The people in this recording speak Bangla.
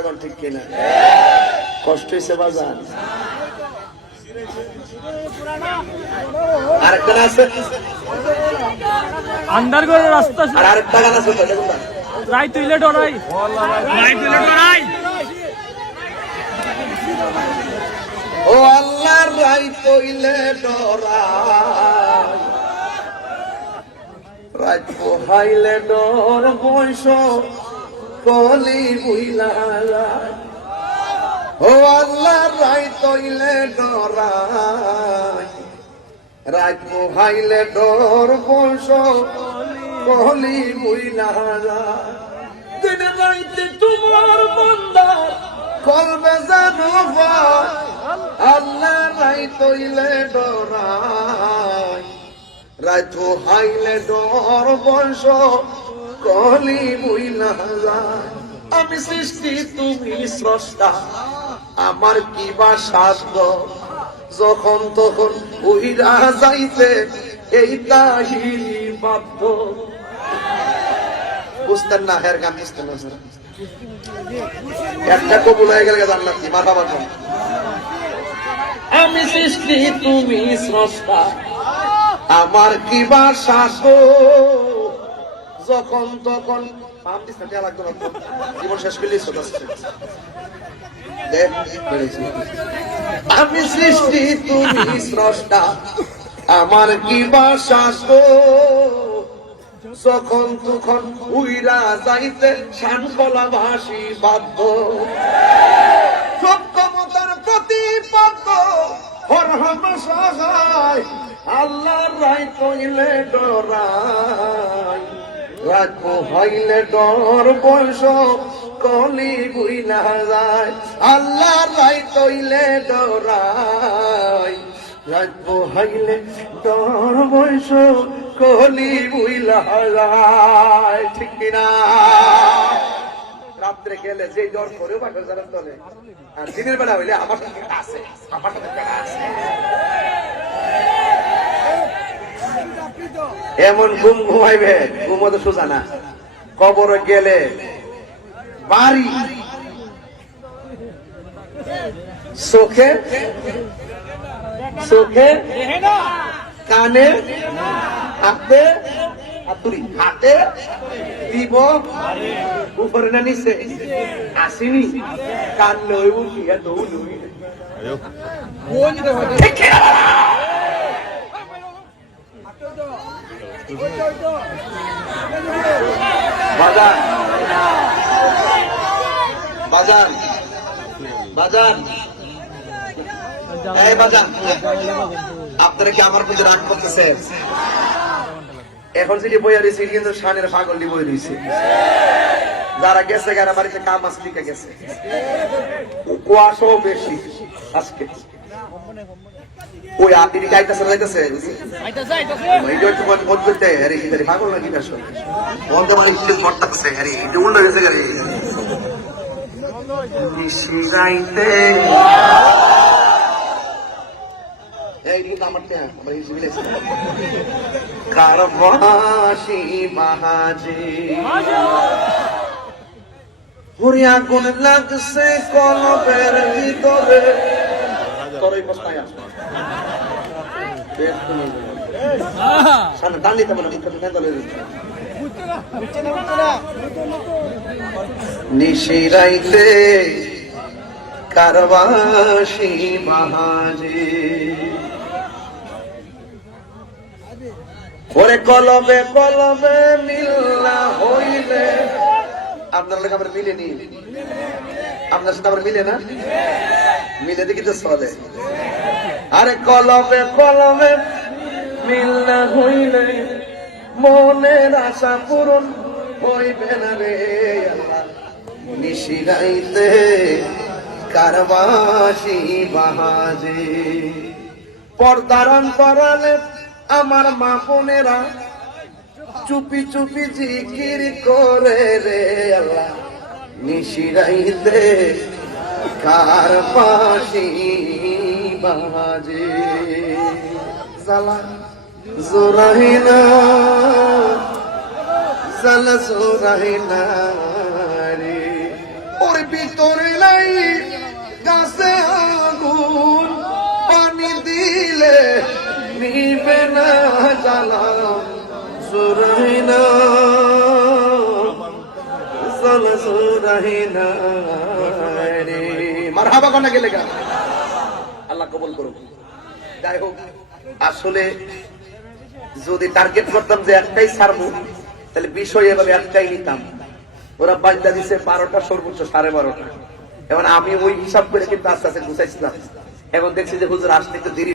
কথা কোন ঠিক কিনা? কষ্ট হয়েছে বাজান? আরেকটা আছে আন্ডারগ্রাউন্ড রাস্তা, আর আরেকটা গান আছে রাই তুইলে ডরাই, রাই তুইলে ডরাই। ও আল্লাহ রাই তৈলে ডরাই, রাত পোহাইলে ডর বৈশ কলি বুইলা। ও আল্লাহ রাই তৈলে ডরাই, রাত পোহাইলে ডর বৈশ কলি বুইলা। দিন রাইতে তোমার বান্দা কলবে জানো ভাই, আল্লাহ রাই তৈলে ডরাই, রাত পোহাইলে ডর বৈশ কলি বুইলা। আমি সৃষ্টি তুমি স্রষ্টা, আমার কি বা সাধ্য, যখন তখন উইরা যাইতে এই তাহিরি বাধ্য। বুঝতেন না? হের গান বুঝতেন না? একটা কবুল হয়ে গেলে জান্নাত কি মাথা। আমি সৃষ্টি তুমি স্রষ্টা, আমার কি বা সাধ্য, যখন তখন জীবন শেষ করলে। আমি সৃষ্টি তুমি স্রষ্টা, আমার কি বাসাস্ত, যখন তখন উইরা যাইতে শানকলা ভাসি বাধ্য। সক্ষমতার প্রতিপাদ্য হরহম সহায়, আল্লাহ রাই তৈলে ডরাই, রাত পোহাইলে ডর বৈশ কলি বুইলা যায়। আল্লাহ রাই তৈলে ডরাই, রাত পোহাইলে ডর বৈশ কলি বুইলা যায়। ঠিক কিনা? রাত্রে গেলে যে ডর করে বাকি জানার তলে, আর দিনের বেলা হইলে আমার সাথে আছে, আমার সাথে আছে। এমন ঘুম ঘুমাইবে, ঘুম তো সোজা না। কবর গেলে বাড়ি চোখে চোখে কানে হাতে হাতুড়ি হাতে দিব উপরে না নিচে আসিনি কান লই উঠিয়া দৌ লই। বাজার বাজার বাজার এই বাজার, আপনারা কি আমার প্রতি রাগ করতেছেন? এখন যদি বইয়া রয়েছে কিন্তু শানের পাগলটি বই রয়েছে। যারা গেছে গারা বাড়িতে কাম আস লিখে গেছে, কুয়াশাও বেশি আজকে। ওই আপনি গাইতেছে যাইতেছে পাগল নাকি কারবাসি বাহাজে হরিয়া গুণ লাগছে কলবের ভিতরে। তোর এই বস্তায় আসবে নিশিরাইতে কারবাসি বাহাজে ওরে কলবে কলবে মিল্লা হইলে। আপনার লোক আমার মিলেনি, আপনার সাথে আমার মিলে না, মিলে দেখি তো চলে। আরে কলবে কলবে মিল না হইলে মনের আশা পূরণ হইবে না রে আল্লাহ। নিশিরাইতে কারবাসি বাহাজে পর্দার অন্তরালে আমার মা বোনেরা চুপি চুপি জিকির করে রে আল্লাহ। নিশিরাইতে কারবাসি বাহাজে জালা জোরাহিনা জালা জোরাহিনা রে। ওরে ভিতরে নাই গাছে আগুন, পানি দিলে নিবে না জ্বালা, সুরাহিনা জ্বালা সুরাহিনা রে। মারহাবা কোন গেলে গা, আল্লাহ কবুল করুক। যাই হোক, আসলে যদি টার্গেট করতাম যে একটাই ছাড়বো, তাহলে বিষয় এভাবে একটাই নিতাম। ওরা বাজদা দিছে 12টা, সর্বোচ্চ 12:30। এখন আমি ওই হিসাব করে কিন্তু আস্তে আস্তে গুছাইছিলাম। এখন দেখছি যে হুজুর আসলে তো দেরি।